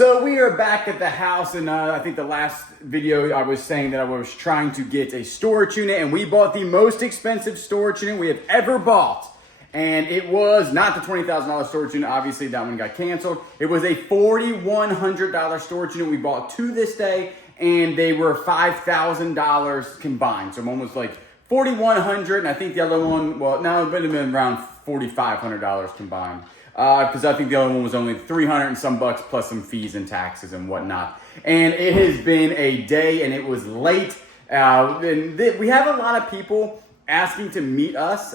So we are back at the house, and I think the last video I was saying that I was trying to get a storage unit, and we bought the most expensive storage unit we have ever bought. And it was not the $20,000 storage unit. Obviously, that one got canceled. It was a $4,100 storage unit we bought to this day, and they were $5,000 combined. So one was like $4,100, and I think the other one, well, no, it would have been around $4,500 combined. Because I think the other one was only 300 and some bucks plus some fees and taxes and whatnot. And it has been a day, and it was late. We have a lot of people asking to meet us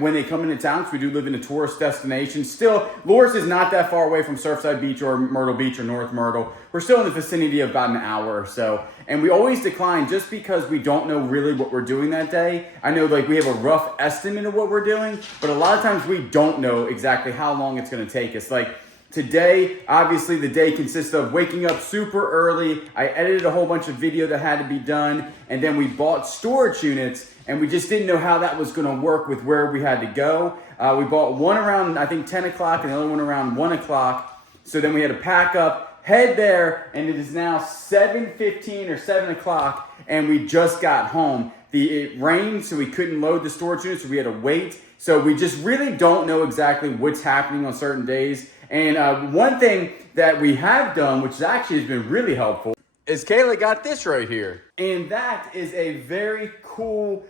when they come into town, because we do live in a tourist destination. Still, Loris is not that far away from Surfside Beach or Myrtle Beach or North Myrtle. We're still in the vicinity of about an hour or so. And we always decline just because we don't know really what we're doing that day. I know like we have a rough estimate of what we're doing, but a lot of times we don't know exactly how long it's gonna take us. Like today, obviously the day consists of waking up super early. I edited a whole bunch of video that had to be done, and then we bought storage units, and we just didn't know how that was gonna work with where we had to go. We bought one around, I think, 10 o'clock and the other one around 1 o'clock. So then we had to pack up, head there, and it is now 7:15 or 7 o'clock, and we just got home. It rained, so we couldn't load the storage unit, so we had to wait. So we just really don't know exactly what's happening on certain days. And one thing that we have done, which actually has been really helpful, is Kayla got this right here. And that is a very cool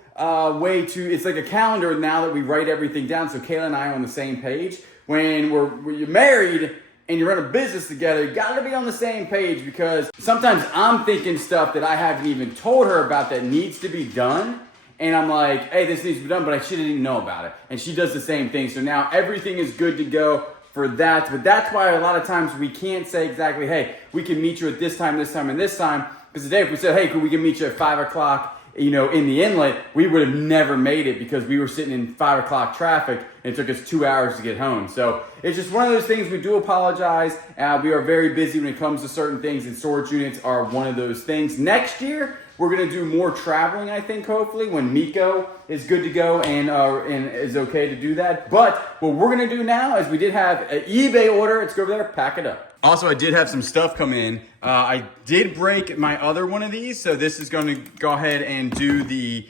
way to, it's like a calendar now that we write everything down. So Kayla and I are on the same page. When you're married and you run a business together, you gotta be on the same page, because sometimes I'm thinking stuff that I haven't even told her about that needs to be done. And I'm like, hey, this needs to be done, but she didn't even know about it. And she does the same thing. So now everything is good to go for that. But that's why a lot of times we can't say exactly, hey, we can meet you at this time, and this time. Because today if we said, hey, we can meet you at 5 o'clock, in the inlet, we would have never made it, because we were sitting in 5 o'clock traffic and it took us 2 hours to get home. So it's just one of those things. We do apologize. We are very busy when it comes to certain things, and storage units are one of those things. Next year, we're going to do more traveling, I think, hopefully, when Miko is good to go and is okay to do that. But what we're going to do now is we did have an eBay order. Let's go over there, pack it up. Also, I did have some stuff come in. I did break my other one of these, so this is going to go ahead and do the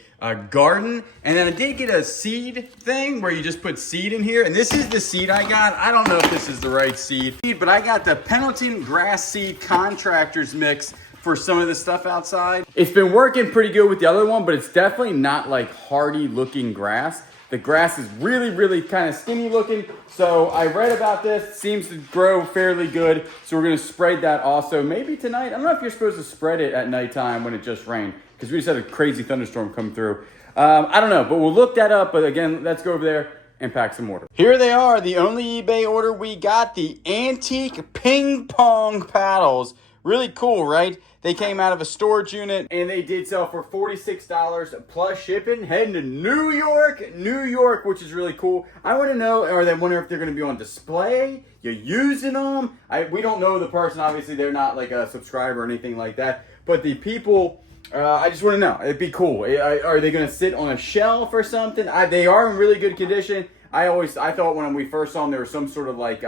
garden. And then I did get a seed thing where you just put seed in here. And this is the seed I got. I don't know if this is the right seed, but I got the Pendleton Grass Seed Contractors Mix for some of the stuff outside. It's been working pretty good with the other one, but it's definitely not like hardy looking grass. The grass is really, really kind of skinny looking. So I read about this, seems to grow fairly good. So we're gonna spread that also, maybe tonight. I don't know if you're supposed to spread it at nighttime when it just rained, because we just had a crazy thunderstorm come through. I don't know, but we'll look that up. But again, let's go over there and pack some order. Here they are, the only eBay order we got, the antique ping pong paddles. Really cool, right? They came out of a storage unit, and they did sell for $46 plus shipping, heading to New York, which is really cool. I want to know, or they wonder if they're going to be on display. You're using them. We don't know the person. Obviously, they're not like a subscriber or anything like that. But the people, I just want to know. It'd be cool. Are they going to sit on a shelf or something? They are in really good condition. I thought when we first saw them, they were some sort of like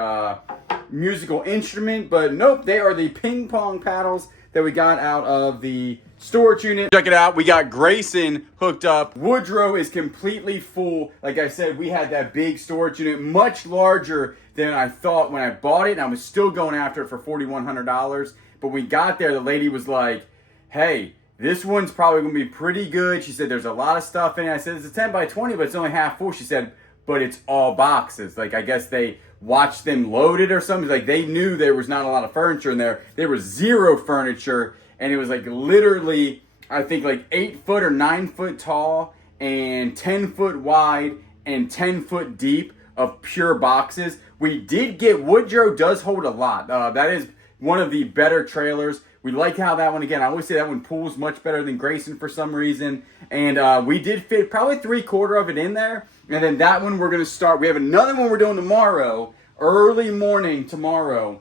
musical instrument, but nope, they are the ping pong paddles that we got out of the storage unit. Check it out, we got Grayson hooked up. Woodrow is completely full. Like I said, we had that big storage unit, much larger than I thought when I bought it, and I was still going after it for $4,100. But when we got there, the lady was like, hey, this one's probably gonna be pretty good. She said, there's a lot of stuff in it. I said, it's a 10 by 20, but it's only half full. She said, but it's all boxes. Like, I guess they watched them load it or something. Like, they knew there was not a lot of furniture in there. There was zero furniture, and it was like literally, I think like 8 foot or 9 foot tall and 10 foot wide and 10 foot deep of pure boxes. We did get, Woodrow does hold a lot. That is one of the better trailers. We like how that one, again, I always say that one pulls much better than Grayson for some reason. And we did fit probably 3/4 of it in there. And then that one we're going to start. We have another one we're doing tomorrow, early morning tomorrow.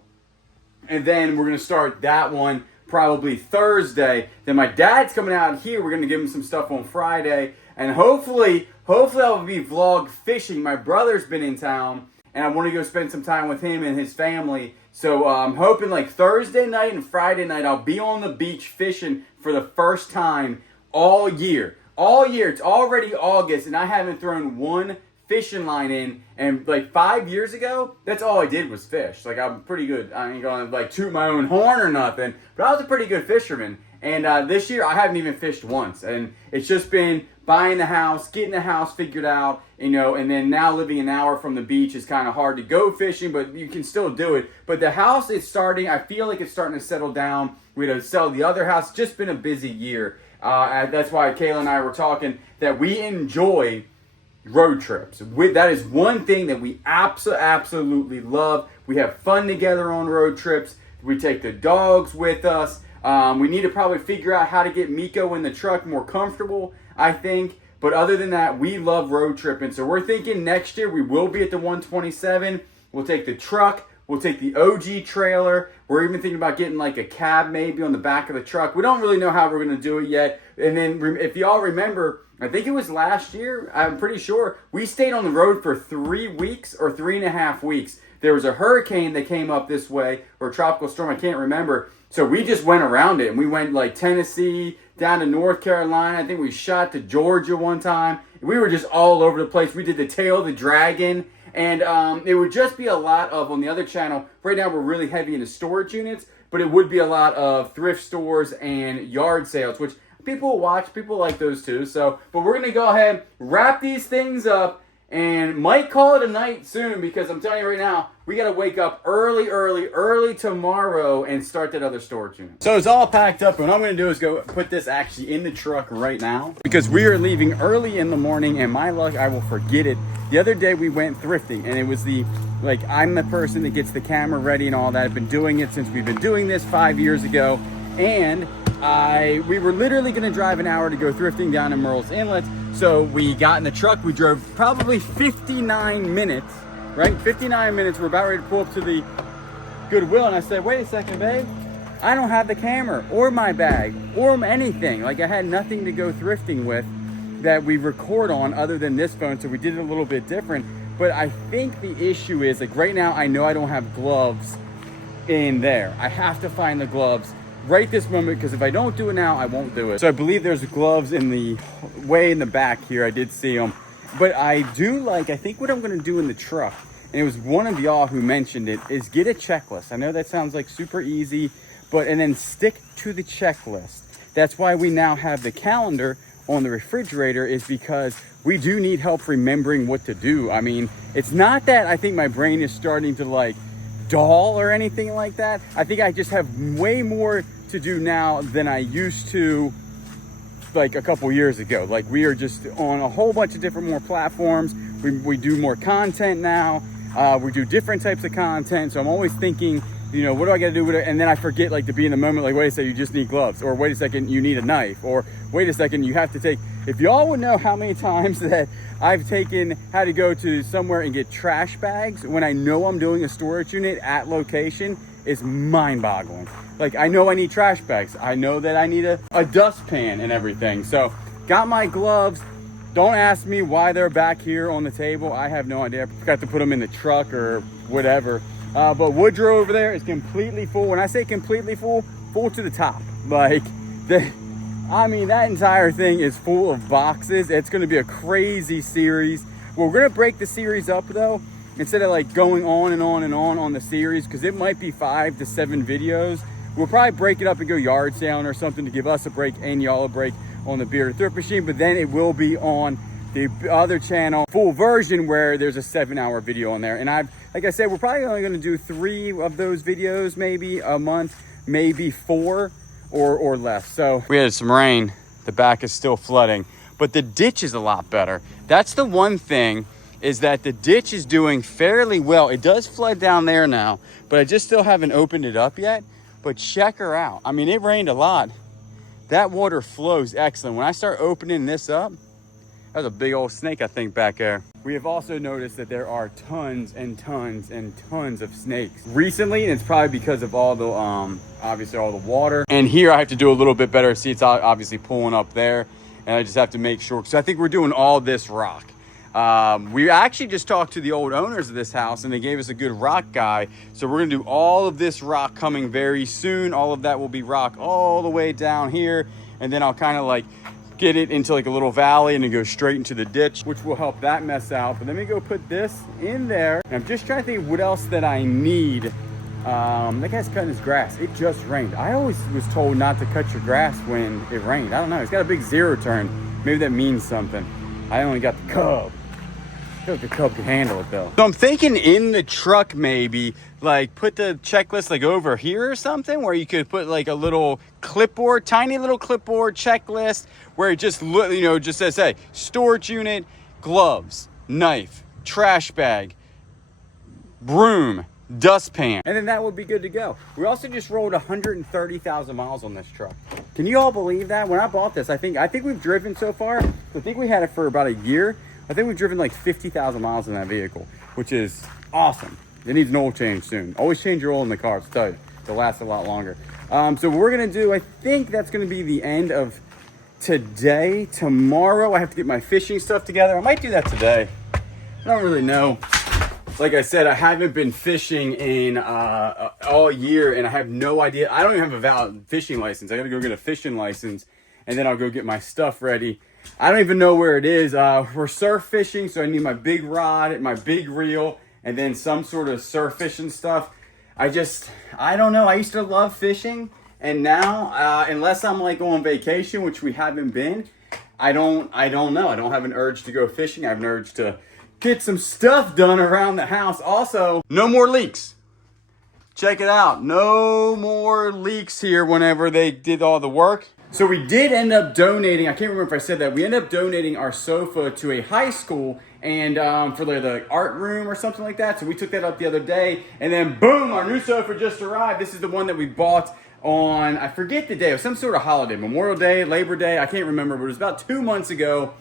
And then we're going to start that one probably Thursday. Then my dad's coming out here. We're going to give him some stuff on Friday. And hopefully I'll be vlog fishing. My brother's been in town. and I want to go spend some time with him and his family. So I'm hoping like Thursday night and Friday night I'll be on the beach fishing for the first time all year. All year. It's already August and I haven't thrown one fishing line in. And like 5 years ago, that's all I did was fish. Like I'm pretty good. I ain't gonna like toot my own horn or nothing, but I was a pretty good fisherman. And this year I haven't even fished once. And it's just been buying the house, getting the house figured out, you know, and then now living an hour from the beach is kind of hard to go fishing, but you can still do it. But the house is starting, I feel like it's starting to settle down. We had to sell the other house. It's just been a busy year. That's why Kayla and I were talking that we enjoy road trips. That is one thing that we absolutely love. We have fun together on road trips. We take the dogs with us. We need to probably figure out how to get Miko in the truck more comfortable, I think. But other than that, we love road tripping. So we're thinking next year we will be at the 127. We'll take the truck. We'll take the OG trailer. We're even thinking about getting like a cab maybe on the back of the truck. We don't really know how we're going to do it yet. And then if y'all remember, I think it was last year, I'm pretty sure, we stayed on the road for 3 weeks or 3.5 weeks. There was a hurricane that came up this way, or a tropical storm, I can't remember. So we just went around it, and we went like Tennessee, down to North Carolina. I think we shot to Georgia one time. We were just all over the place. We did the Tail of the Dragon, and it would just be a lot of, on the other channel, right now we're really heavy into storage units, but it would be a lot of thrift stores and yard sales, which people watch, people like those too. So, but we're gonna go ahead, wrap these things up, and might call it a night soon, because I'm telling you right now, we got to wake up early tomorrow and start that other storage unit. So it's all packed up, and what I'm going to do is go put this actually in the truck right now, because we are leaving early in the morning, and my luck, I will forget it. The other day we went thrifting, and it was I'm the person that gets the camera ready and all that. I've been doing it since we've been doing this 5 years ago, and we were literally going to drive an hour to go thrifting down in Merle's Inlet. So we got in the truck, we drove probably 59 minutes, right? 59 minutes, we're about ready to pull up to the Goodwill, and I said, wait a second, babe, I don't have the camera, or my bag, or anything. Like, I had nothing to go thrifting with that we record on other than this phone, so we did it a little bit different. But I think the issue is, like, right now, I know I don't have gloves in there. I have to find the gloves right this moment, because if I don't do it now, I won't do it. So I believe there's gloves in the way in the back here. I did see them. But I think what I'm going to do in the truck, and it was one of y'all who mentioned it, is get a checklist. I know that sounds like super easy, and then stick to the checklist. That's why we now have the calendar on the refrigerator, is because we do need help remembering what to do. I mean, it's not that I think my brain is starting to dull or anything like that. I think I just have way more to do now than I used to like a couple years ago. Like, we are just on a whole bunch of different more platforms. We do more content now. We do different types of content. So I'm always thinking, what do I got to do with it? And then I forget to be in the moment. Like, wait a second, you just need gloves, or wait a second, you need a knife, or wait a second, you have to take, if y'all would know how many times that I've had to go to somewhere and get trash bags when I know I'm doing a storage unit at location, is mind-boggling. Like, I know I need trash bags. I know that I need a dustpan and everything. So, got my gloves. Don't ask me why they're back here on the table. I have no idea. I forgot to put them in the truck or whatever. But Woodrow over there is completely full. When I say completely full, full to the top. Like, that entire thing is full of boxes. It's going to be a crazy series. We're going to break the series up, though, instead of going on and on the series, because it might be 5 to 7 videos. We'll probably break it up and go yard sailing or something to give us a break and y'all a break on the Bearded Thrift Machine. But then it will be on the other channel, full version, where there's a 7-hour video on there. And like I said, we're probably only going to do 3 of those videos, maybe a month, maybe 4 or less. So we had some rain. The back is still flooding, but the ditch is a lot better. That's the one thing, is that the ditch is doing fairly well. It does flood down there now, but I just still haven't opened it up yet. But check her out. I mean, it rained a lot. That water flows excellent. When I start opening this up, there's a big old snake, I think, back there. We have also noticed that there are tons and tons and tons of snakes recently, and it's probably because of all the, obviously all the water. And here I have to do a little bit better. See, it's obviously pulling up there, and I just have to make sure. So I think we're doing all this rock. We actually just talked to the old owners of this house and they gave us a good rock guy. So we're gonna do all of this rock coming very soon. All of that will be rock all the way down here. And then I'll kind of like get it into like a little valley and then go straight into the ditch, which will help that mess out. But let me go put this in there. And I'm just trying to think of what else that I need. That guy's cutting his grass. It just rained. I always was told not to cut your grass when it rained. I don't know. It's got a big zero turn. Maybe that means something. I only got the Cub. I feel like the Cub can handle it though. So I'm thinking in the truck maybe, like put the checklist like over here or something, where you could put like a little clipboard, tiny little clipboard checklist where it just, you know, just says, hey, storage unit, gloves, knife, trash bag, broom, dustpan, and then that would be good to go. We also just rolled 130,000 miles on this truck. Can you all believe that? When I bought this, I think we've driven so far, I think we had it for about a year. I think we've driven like 50,000 miles in that vehicle, which is awesome. It needs an oil change soon. Always change your oil in the car, I'll tell you. It'll last a lot longer. So what we're gonna do, I think that's gonna be the end of today. Tomorrow, I have to get my fishing stuff together. I might do that today. I don't really know. Like I said, I haven't been fishing in all year, and I have no idea. I don't even have a valid fishing license. I gotta go get a fishing license, and then I'll go get my stuff ready. I don't even know where it is. We're surf fishing, so I need my big rod, my big reel, and then some sort of surf fishing stuff. I don't know. I used to love fishing, and now, unless I'm like on vacation, which we haven't been, I don't know. I don't have an urge to go fishing. I have an urge to get some stuff done around the house. Also, no more leaks. Check it out. No more leaks here whenever they did all the work. So we did end up donating, I can't remember if I said that, we ended up donating our sofa to a high school and for the art room or something like that. So we took that up the other day, and then boom, our new sofa just arrived. This is the one that we bought on, I forget the day, it was some sort of holiday, Memorial Day, Labor Day, I can't remember, but it was about 2 months ago,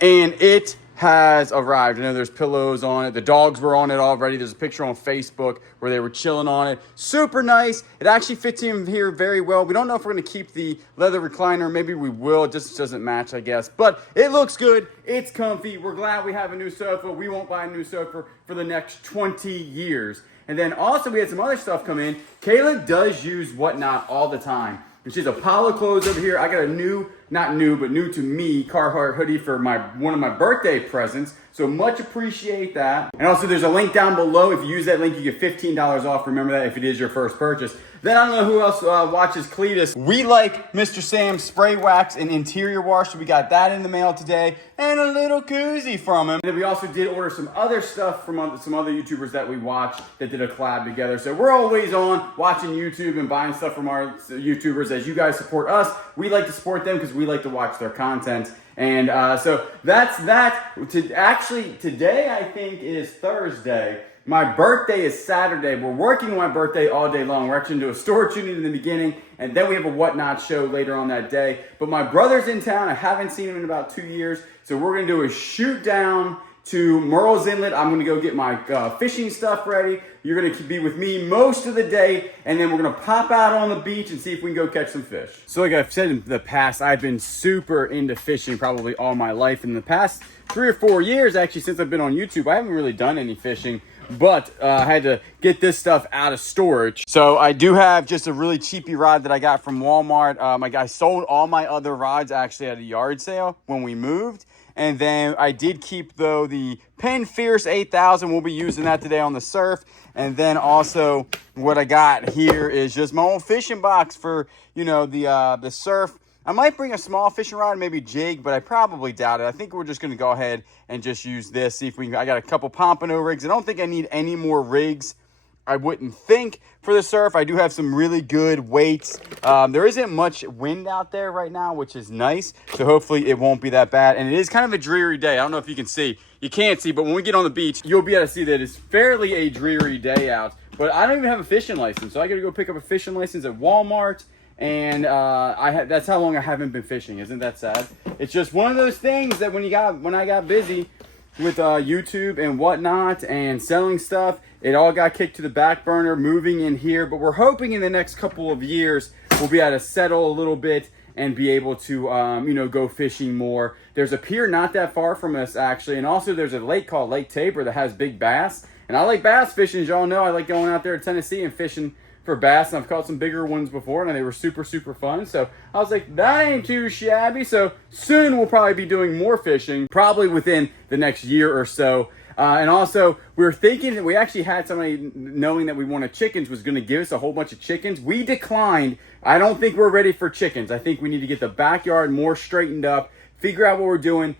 and it has arrived. I know there's pillows on it. The dogs were on it already. There's a picture on Facebook where they were chilling on it. Super nice. It actually fits in here very well. We don't know if we're going to keep the leather recliner. Maybe we will. It just doesn't match, I guess. But it looks good. It's comfy. We're glad we have a new sofa. We won't buy a new sofa for the next 20 years. And then also we had some other stuff come in. Kayla does use Whatnot all the time. And she's Apollo clothes over here. I got a new, not new, but new to me, Carhartt hoodie for one of my birthday presents. So much appreciate that. And also there's a link down below. If you use that link, you get $15 off. Remember that if it is your first purchase. Then I don't know who else watches Cletus. We like Mr. Sam's spray wax and interior wash. So we got that in the mail today. And a little koozie from him. And then we also did order some other stuff from some other YouTubers that we watch that did a collab together. So we're always on watching YouTube and buying stuff from our YouTubers. As you guys support us, we like to support them because we like to watch their content. And so that's that. Actually, today I think is Thursday. My birthday is Saturday. We're working on my birthday all day long. We're actually going to do a storage unit in the beginning, and then we have a Whatnot show later on that day. But my brother's in town. I haven't seen him in about 2 years. So we're going to do a shoot down to Merle's Inlet. I'm going to go get my fishing stuff ready. You're going to be with me most of the day, and then we're going to pop out on the beach and see if we can go catch some fish. So like I've said in the past, I've been super into fishing probably all my life. In the past 3 or 4 years, actually, since I've been on YouTube, I haven't really done any fishing. But I had to get this stuff out of storage. So I do have just a really cheapy rod that I got from Walmart. I sold all my other rods actually at a yard sale when we moved. And then I did keep, though, the Penn Fierce 8000. We'll be using that today on the surf. And then also what I got here is just my old fishing box for, you know, the surf. I might bring a small fishing rod, maybe jig, but I probably doubt it. I think we're just going to go ahead and just use this. See if we can. I got a couple pompano rigs. I don't think I need any more rigs. I wouldn't think for the surf. I do have some really good weights. There isn't much wind out there right now, which is nice. So hopefully it won't be that bad. And it is kind of a dreary day. I don't know if you can see. You can't see, but when we get on the beach, you'll be able to see that it's fairly a dreary day out. But I don't even have a fishing license. So I got to go pick up a fishing license at Walmart. And that's how long I haven't been fishing. Isn't that sad? It's just one of those things that when I got busy with YouTube and Whatnot and selling stuff, it all got kicked to the back burner, moving in here. But we're hoping in the next couple of years we'll be able to settle a little bit and be able to, you know, go fishing more. There's a pier not that far from us, actually, and also there's a lake called Lake Tabor that has big bass. And I like bass fishing, as y'all know. I like going out there to Tennessee and fishing for bass, and I've caught some bigger ones before, and they were super, super fun. So I was like, that ain't too shabby. So soon we'll probably be doing more fishing, probably within the next year or so. And also, we were thinking that we actually had somebody knowing that we wanted chickens was going to give us a whole bunch of chickens. We declined. I don't think we're ready for chickens. I think we need to get the backyard more straightened up, figure out what we're doing,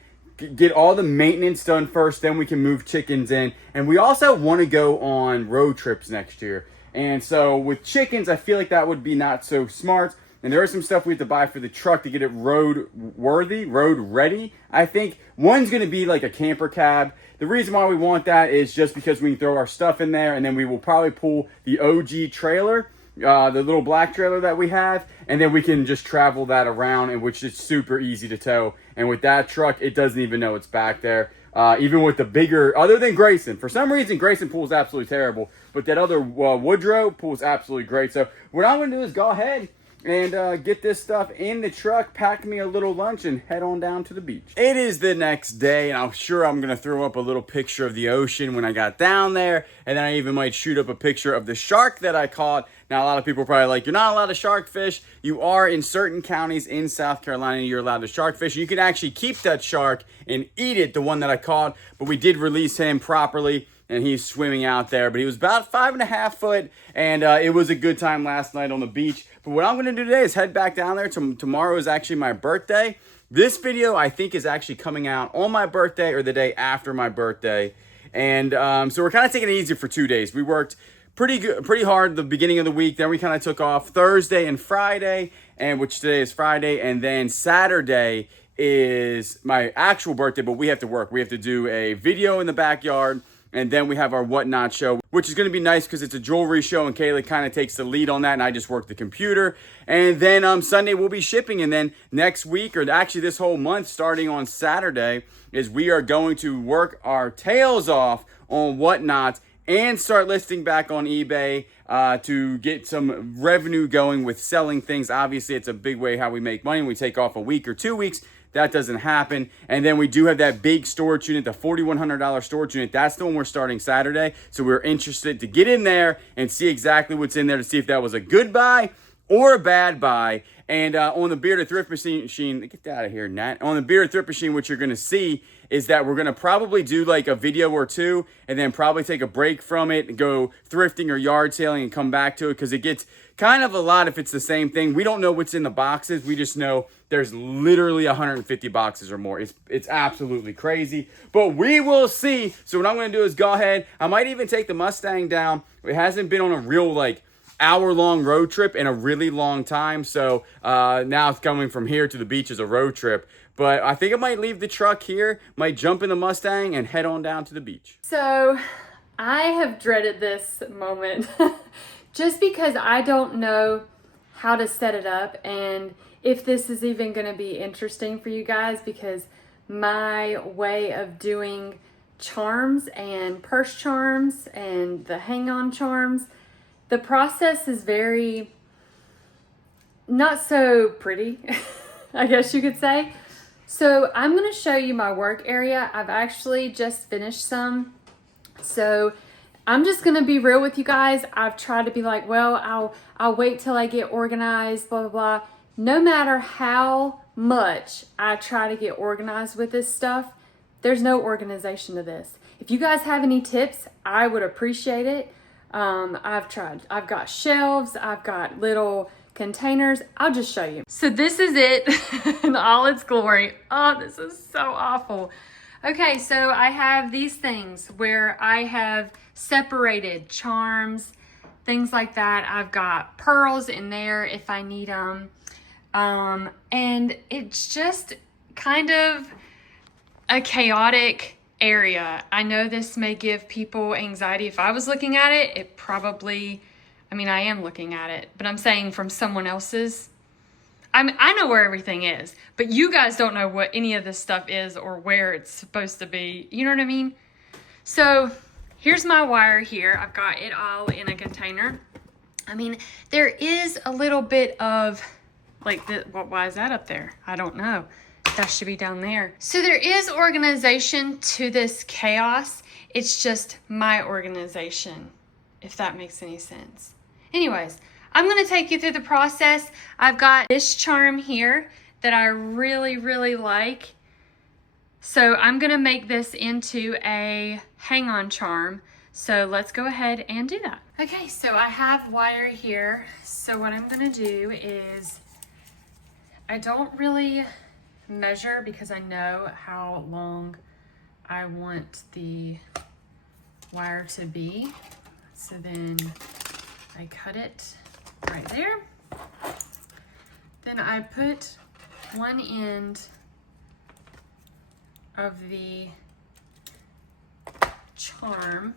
get all the maintenance done first, then we can move chickens in. And we also want to go on road trips next year. And so with chickens, I feel like that would be not so smart. And there is some stuff we have to buy for the truck to get it road ready. I think one's going to be like a camper cab. The reason why we want that is just because we can throw our stuff in there, and then we will probably pull the OG trailer, the little black trailer that we have, and then we can just travel that around, and which is super easy to tow. And with that truck, it doesn't even know it's back there. Even with the bigger, other than Grayson. For some reason, Grayson pulls absolutely terrible, but that other Woodrow pulls absolutely great. So what I'm going to do is go ahead and get this stuff in the truck, pack me a little lunch, and head on down to the beach. It is the next day, and I'm sure I'm going to throw up a little picture of the ocean when I got down there, and then I even might shoot up a picture of the shark that I caught. Now, a lot of people are probably like, you're not allowed to shark fish. You are in certain counties in South Carolina, you're allowed to shark fish. You can actually keep that shark and eat it, the one that I caught, but we did release him properly, and he's swimming out there. But he was about 5.5 foot, and it was a good time last night on the beach. But what I'm going to do today is head back down there. Tomorrow is actually my birthday. This video, I think, is actually coming out on my birthday or the day after my birthday. And so we're kind of taking it easy for 2 days. We worked pretty hard the beginning of the week. Then we kind of took off Thursday and Friday, and which today is Friday. And then Saturday is my actual birthday, but we have to work. We have to do a video in the backyard. And then we have our Whatnot show, which is going to be nice because it's a jewelry show, and Kayla kind of takes the lead on that, and I just work the computer. And then Sunday we'll be shipping, and then next week, or actually this whole month, starting on Saturday, is we are going to work our tails off on Whatnot and start listing back on eBay to get some revenue going with selling things. Obviously, it's a big way how we make money. We take off a week or 2 weeks. That doesn't happen. And then we do have that big storage unit, the $4,100 storage unit. That's the one we're starting Saturday. So we're interested to get in there and see exactly what's in there to see if that was a good buy or a bad buy. And on the Bearded Thrift Machine, get out of here, Nat. On the Bearded Thrift Machine, what you're going to see is that we're going to probably do like a video or two and then probably take a break from it and go thrifting or yard sailing and come back to it, because it gets kind of a lot if it's the same thing. We don't know what's in the boxes. We just know there's literally 150 boxes or more. It's absolutely crazy, but we will see. So what I'm going to do is go ahead. I might even take the Mustang down. It hasn't been on a real like hour-long road trip in a really long time. So now it's coming from here to the beach is a road trip. But I think I might leave the truck here, might jump in the Mustang and head on down to the beach. So I have dreaded this moment just because I don't know how to set it up and if this is even going to be interesting for you guys, because my way of doing charms and purse charms and the hang-on charms, the process is very not so pretty, I guess you could say. So I'm going to show you my work area. I've actually just finished some. So I'm just going to be real with you guys. I've tried to be like, well, I'll wait till I get organized, blah, blah, blah. No matter how much I try to get organized with this stuff, there's no organization to this. If you guys have any tips, I would appreciate it. I've tried. I've got shelves. I've got little containers. I'll just show you. So this is it in all its glory. Oh, this is so awful. Okay, so I have these things where I have separated charms, things like that. I've got pearls in there if I need them. And it's just kind of a chaotic area. I know this may give people anxiety. If I was looking at it, it probably, I mean, I am looking at it, but I'm saying from someone else's. I know where everything is, but you guys don't know what any of this stuff is or where it's supposed to be. You know what I mean? So here's my wire here. I've got it all in a container. I mean, there is a little bit of Like, why is that up there? I don't know. That should be down there. So there is organization to this chaos. It's just my organization, if that makes any sense. Anyways, I'm gonna take you through the process. I've got this charm here that I really, really like. So I'm gonna make this into a hang-on charm. So let's go ahead and do that. Okay, so I have wire here. So what I'm gonna do is, I don't really measure because I know how long I want the wire to be. So then I cut it right there. Then I put one end of the charm,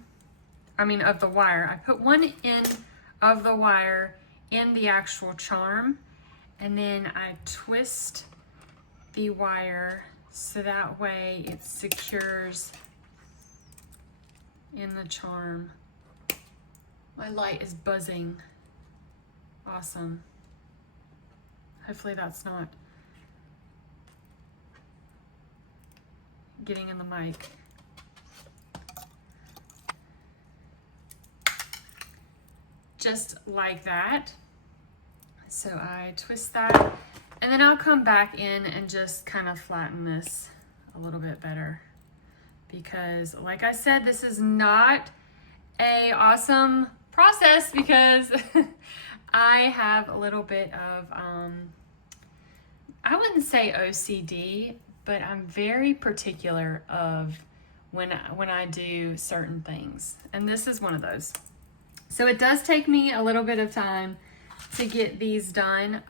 of the wire. I put one end of the wire in the actual charm, and then I twist the wire so that way it secures in the charm. My light is buzzing. Awesome. Hopefully that's not getting in the mic. Just like that. So I twist that, and then I'll come back in and just kind of flatten this a little bit better, because like I said, this is not a awesome process because I have a little bit of I wouldn't say OCD, but I'm very particular of when I do certain things, and this is one of those. So it does take me a little bit of time to get these done.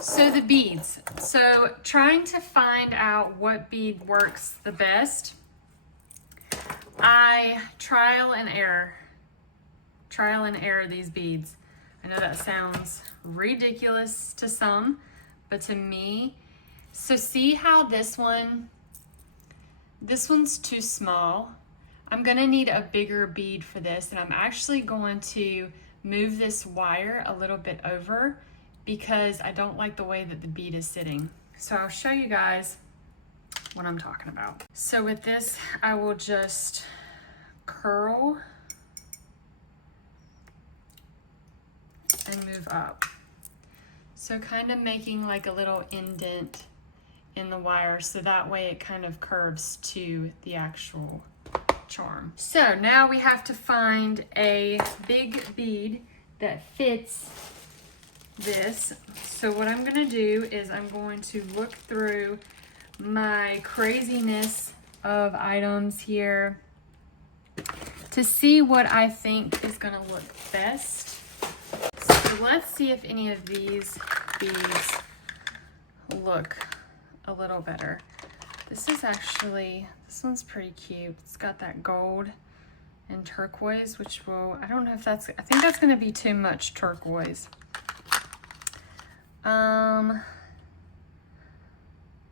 So the beads. So trying to find out what bead works the best, I trial and error these beads. I know that sounds ridiculous to some, but to me, so see how this one's too small. I'm gonna need a bigger bead for this, and I'm actually going to move this wire a little bit over because I don't like the way that the bead is sitting. So I'll show you guys what I'm talking about. So with this, I will just curl and move up. So kind of making like a little indent in the wire so that way it kind of curves to the actual charm. So now we have to find a big bead that fits this. So what I'm gonna do is I'm going to look through my craziness of items here to see what I think is gonna look best. So let's see if any of these beads look a little better. This one's pretty cute. It's got that gold and turquoise, which I don't know if I think that's gonna be too much turquoise.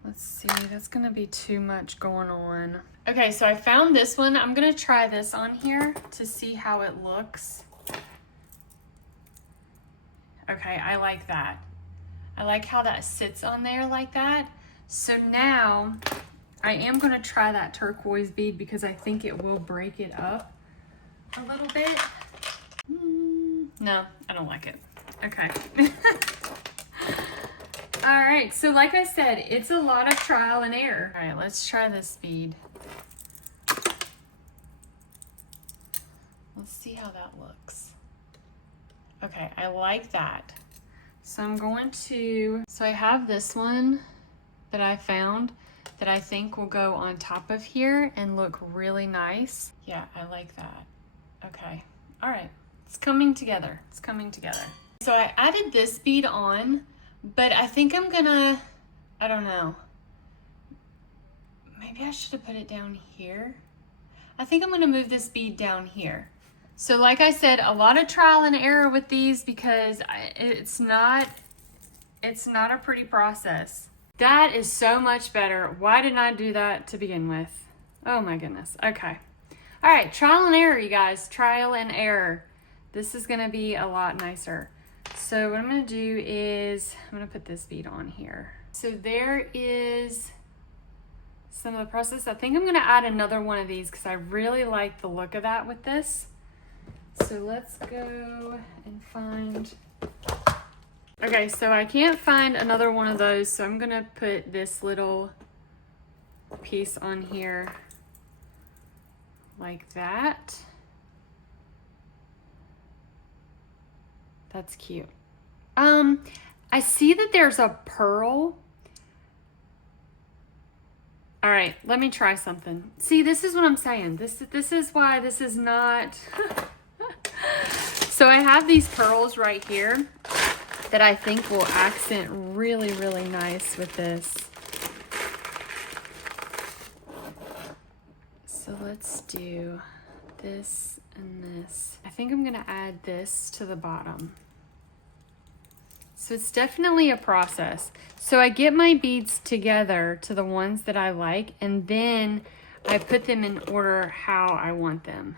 Let's see, that's gonna be too much going on. Okay, so I found this one. I'm gonna try this on here to see how it looks. Okay, I like that. I like how that sits on there like that. So now I am gonna try that turquoise bead because I think it will break it up a little bit. No, I don't like it. Okay. All right, so like I said, it's a lot of trial and error. All right, let's try this bead. Let's see how that looks. Okay, I like that. So I'm going to, so I have this one that I found that I think will go on top of here and look really nice. Yeah, I like that. Okay, all right, it's coming together. It's coming together. So I added this bead on, but I think I'm gonna, I don't know. Maybe I should have put it down here. I think I'm gonna move this bead down here. So like I said, a lot of trial and error with these because it's not a pretty process. That is so much better. Why didn't I do that to begin with? Oh my goodness. Okay. All right, trial and error, you guys. Trial and error. This is gonna be a lot nicer. So what I'm gonna do is, I'm gonna put this bead on here. So there is some of the process. I think I'm gonna add another one of these because I really like the look of that with this. So let's go and find, okay, so I can't find another one of those, so I'm gonna put this little piece on here like that. That's cute. I see that there's a pearl. All right, let me try something. See, this is what I'm saying. This is why this is not. So I have these pearls right here that I think will accent really, really nice with this. So let's do this and this. I think I'm gonna add this to the bottom. So it's definitely a process. So I get my beads together to the ones that I like, and then I put them in order how I want them.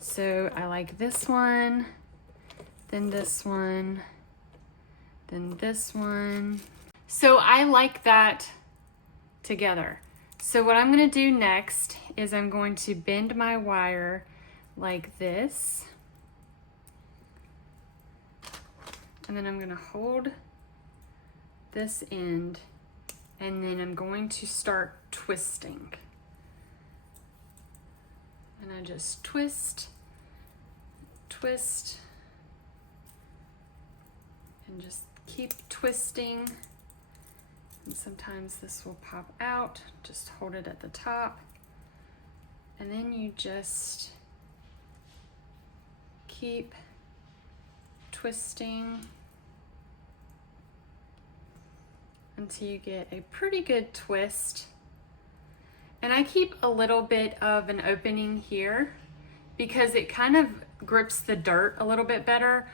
So I like this one, then this one, then this one. So I like that together. So what I'm gonna do next is I'm going to bend my wire like this. And then I'm gonna hold this end, and then I'm going to start twisting. And I just twist, twist, and just keep twisting. And sometimes this will pop out. Just hold it at the top. And then you just keep twisting until you get a pretty good twist. And I keep a little bit of an opening here because it kind of grips the dirt a little bit better.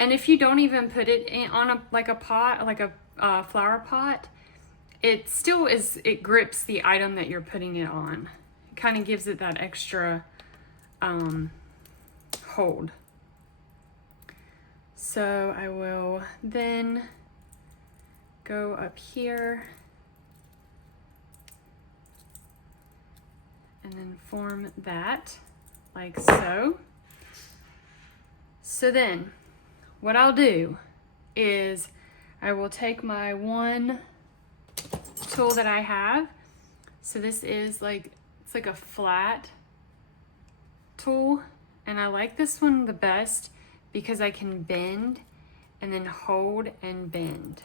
And if you don't even put it in, on a pot, like a flower pot, it still is, it grips the item that you're putting it on. It kind of gives it that extra hold. So I will then go up here and then form that like so. So then what I'll do is I will take my one tool that I have. So this is like, it's like a flat tool, and I like this one the best because I can bend and then hold and bend.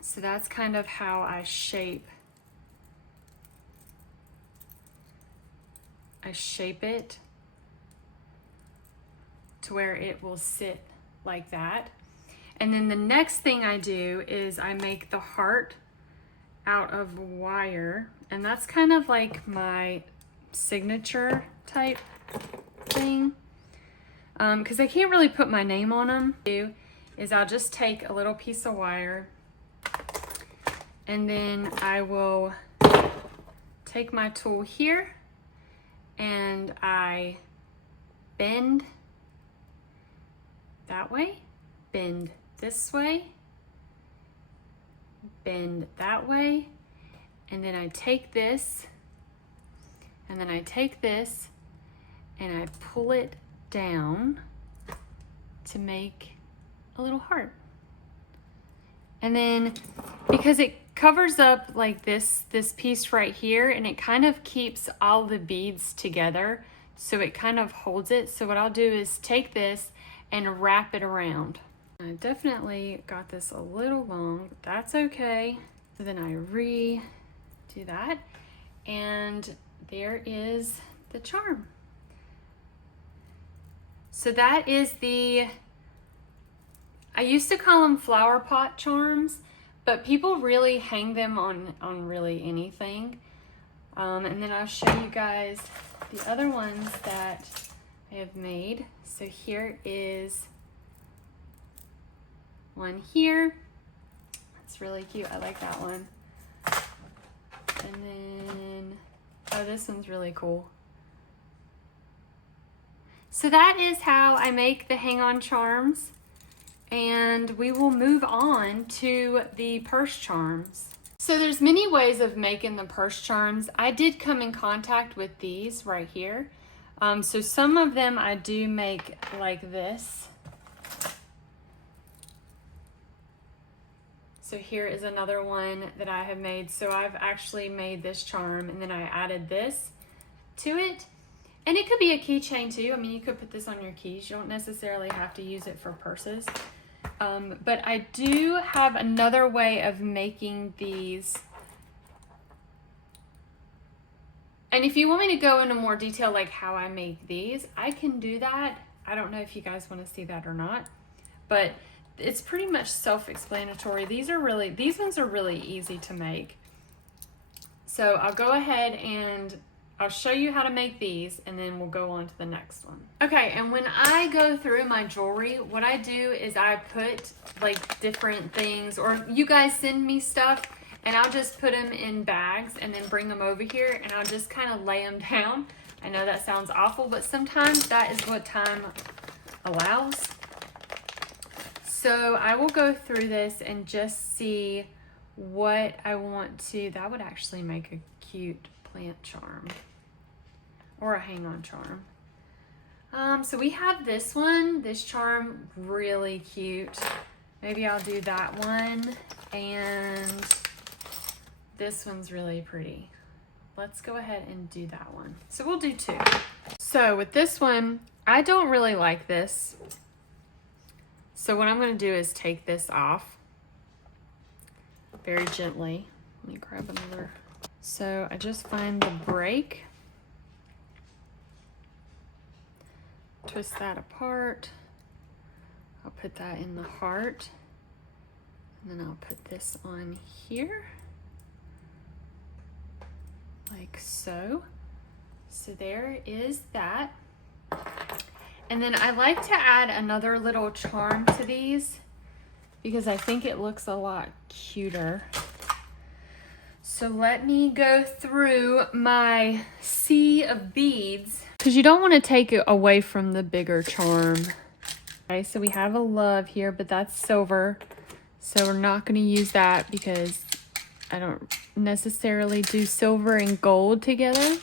So that's kind of how I shape it to where it will sit like that. And then the next thing I do is I make the heart out of wire, and that's kind of like my signature type thing. Because I can't really put my name on them. What I do is I'll just take a little piece of wire, and then I will take my tool here and I bend that way, bend this way, bend that way, and then I take this, and then I take this, and I pull it down to make a little heart. And then because it covers up like this piece right here, and it kind of keeps all the beads together, so it kind of holds it. So what I'll do is take this and wrap it around. I definitely got this a little long, but that's okay. So then I redo that, and there is the charm. So that is the, I used to call them flower pot charms, but people really hang them on really anything. And then I'll show you guys the other ones that I have made. So here is one here. That's really cute. I like that one. And then, oh, this one's really cool. So that is how I make the hang-on charms. And we will move on to the purse charms. So there's many ways of making the purse charms. I did come in contact with these right here. So some of them I do make like this. So here is another one that I have made. So I've actually made this charm and then I added this to it. And it could be a keychain too. I mean, you could put this on your keys. You don't necessarily have to use it for purses. But I do have another way of making these. And if you want me to go into more detail, like how I make these, I can do that. I don't know if you guys want to see that or not, but it's pretty much self-explanatory. These ones are really easy to make. So I'll go ahead and I'll show you how to make these and then we'll go on to the next one. Okay, and when I go through my jewelry, what I do is I put like different things, or you guys send me stuff and I'll just put them in bags and then bring them over here and I'll just kind of lay them down. I know that sounds awful, but sometimes that is what time allows. So I will go through this and just see what I want to. That would actually make a cute plant charm or a hang-on charm. So we have this one, this charm, really cute. Maybe I'll do that one, and this one's really pretty. Let's go ahead and do that one. So we'll do two. So with this one, I don't really like this. So what I'm going to do is take this off very gently. Let me grab another. So I just find the break, twist that apart. I'll put that in the heart, and then I'll put this on here, like so. So there is that. And then I like to add another little charm to these because I think it looks a lot cuter. So let me go through my sea of beads because you don't want to take it away from the bigger charm. Okay, so we have a love here, but that's silver. So we're not going to use that because I don't necessarily do silver and gold together.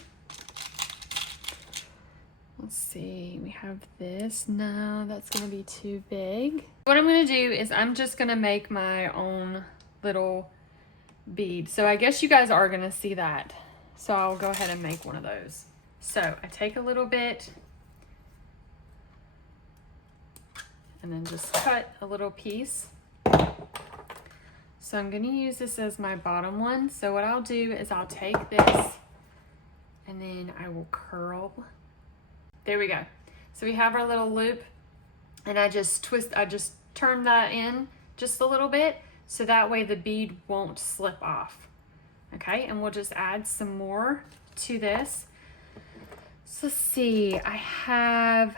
Let's see, we have this. No, that's gonna be too big. What I'm gonna do is I'm just gonna make my own little bead. So I guess you guys are gonna see that. So I'll go ahead and make one of those. So I take a little bit and then just cut a little piece. So I'm gonna use this as my bottom one. So what I'll do is I'll take this and then I will curl. There we go. So we have our little loop and I just turn that in just a little bit so that way the bead won't slip off. Okay, and we'll just add some more to this. So let's see, I have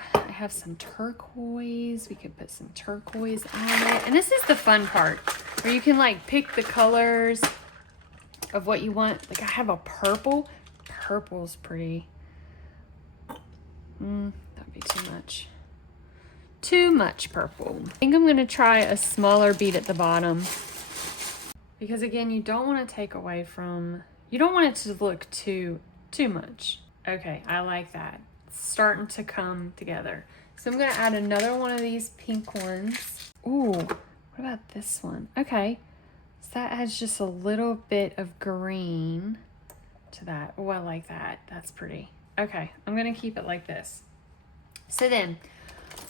some turquoise. We could put some turquoise on it. And this is the fun part where you can like pick the colors of what you want. Like I have a purple. Purple's pretty. That'd be too much. Too much purple. I think I'm gonna try a smaller bead at the bottom because again, you don't want to take away from, you don't want it to look too much. Okay, I like that. It's starting to come together. So I'm gonna add another one of these pink ones. Ooh, what about this one? Okay, so that adds just a little bit of green to that. Oh, I like that. That's pretty. Okay, I'm gonna keep it like this. So then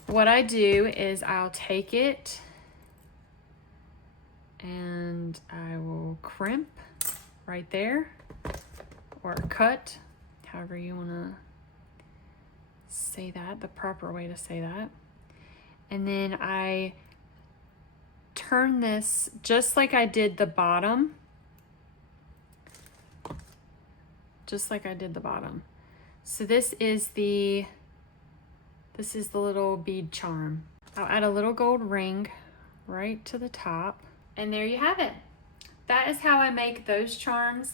what I do is I'll take it and I will crimp right there or cut, however you wanna say that, the proper way to say that. And then I turn this just like I did the bottom. Just like I did the bottom. So this is the little bead charm. I'll add a little gold ring right to the top. And there you have it. That is how I make those charms.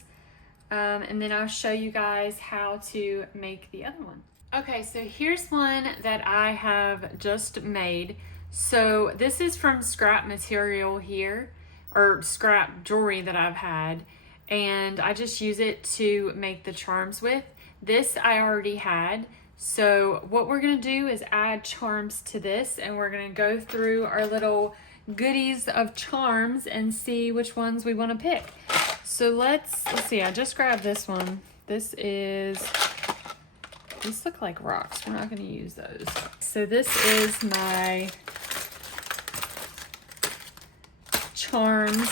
And then I'll show you guys how to make the other one. Okay, so here's one that I have just made. So this is from scrap material here, or scrap jewelry that I've had, and I just use it to make the charms with. This I already had. So what we're gonna do is add charms to this, and we're gonna go through our little goodies of charms and see which ones we wanna pick. So let's see, I just grabbed this one. These look like rocks. We're not gonna use those. So this is my charms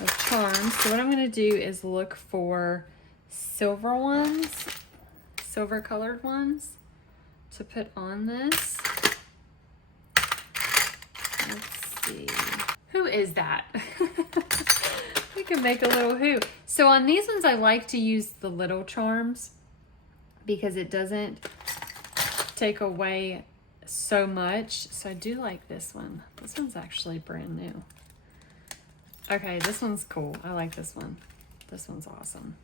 of charms. So what I'm gonna do is look for silver ones, silver colored ones to put on this. Let's see. Who is that? We can make a little who. So on these ones, I like to use the little charms because it doesn't take away so much. So I do like this one. This one's actually brand new. Okay, this one's cool. I like this one. This one's awesome.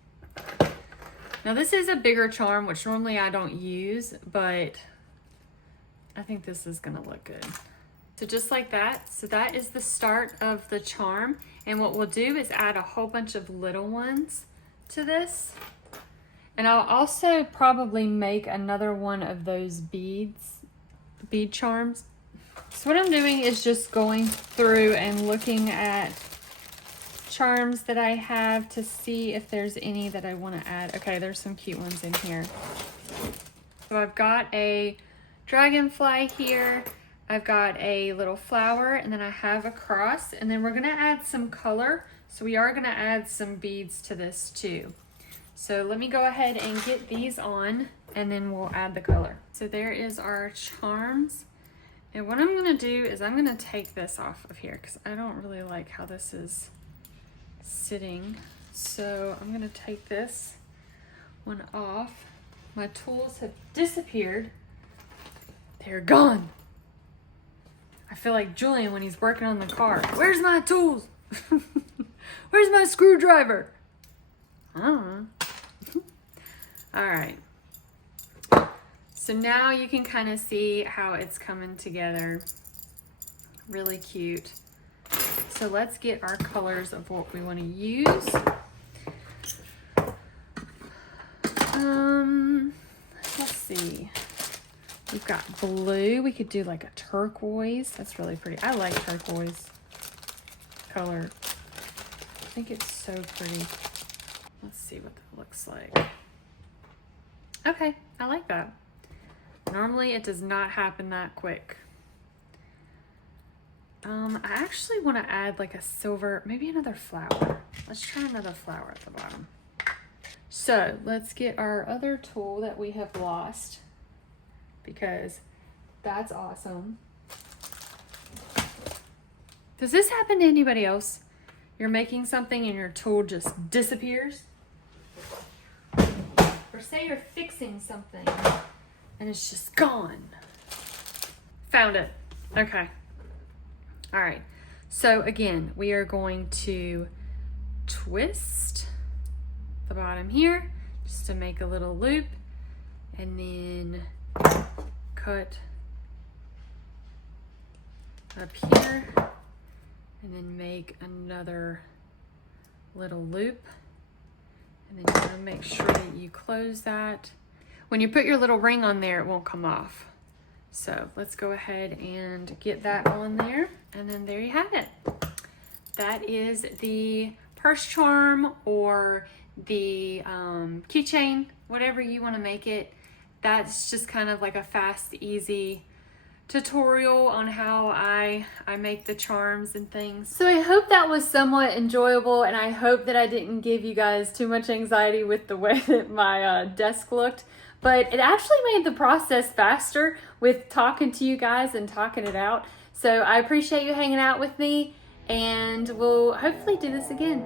Now this is a bigger charm, which normally I don't use, but I think this is gonna look good. So just like that. So that is the start of the charm. And what we'll do is add a whole bunch of little ones to this. And I'll also probably make another one of those bead charms. So what I'm doing is just going through and looking at charms that I have to see if there's any that I want to add. Okay, there's some cute ones in here. So I've got a dragonfly here. I've got a little flower, and then I have a cross, and then we're gonna add some color. So we are gonna add some beads to this too. So let me go ahead and get these on, and then we'll add the color. So there is our charms. And what I'm gonna do is I'm gonna take this off of here because I don't really like how this is sitting. So I'm gonna take this one off. My tools have disappeared. They're gone. I feel like Julian when he's working on the car. Where's my tools? Where's my screwdriver? I don't know. All right. So now you can kind of see how it's coming together. Really cute. So let's get our colors of what we want to use. Let's see. We've got blue. We could do like a turquoise. That's really pretty. I like turquoise color. I think it's so pretty. Let's see what that looks like. Okay, I like that. Normally it does not happen that quick. I actually want to add like a silver, maybe another flower. Let's try another flower at the bottom. So let's get our other tool that we have lost, because that's awesome. Does this happen to anybody else? You're making something and your tool just disappears? Or say you're fixing something and it's just gone. Found it. Okay. All right. So again, we are going to twist the bottom here just to make a little loop, and then cut up here, and then make another little loop, and then you're gonna make sure that you close that. When you put your little ring on there, it won't come off. So let's go ahead and get that on there, and then there you have it. That is the purse charm or the keychain, whatever you want to make it. That's just kind of like a fast, easy tutorial on how I make the charms and things. So I hope that was somewhat enjoyable, and I hope that I didn't give you guys too much anxiety with the way that my desk looked. But it actually made the process faster with talking to you guys and talking it out. So I appreciate you hanging out with me, and we'll hopefully do this again.